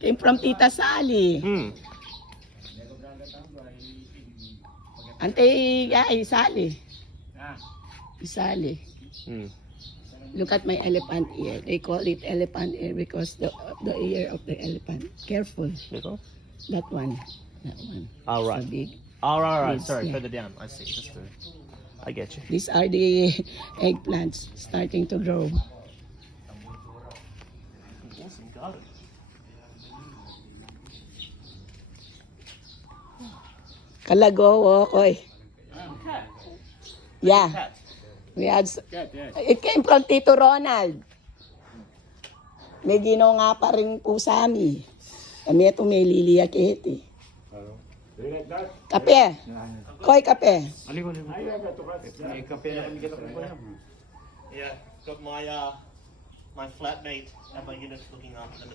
Came from Tita Sally. Ante, Sally. Sally. Look at my elephant ear. They call it elephant ear because the ear of the elephant. Careful. Little? That one. That one. All right. So big. All right. Leaves, Sorry, yeah. further down. I see. Just I get you. These are the eggplants starting to grow. Awesome garden. Kalago, okoy. Yeah. We had, it came from Tito Ronald. May ginaw nga pa rin po sa amin. Kami ito may liliyak eh. Kape. Koy, kape. Yeah, got my my flatmate at my unit looking after me.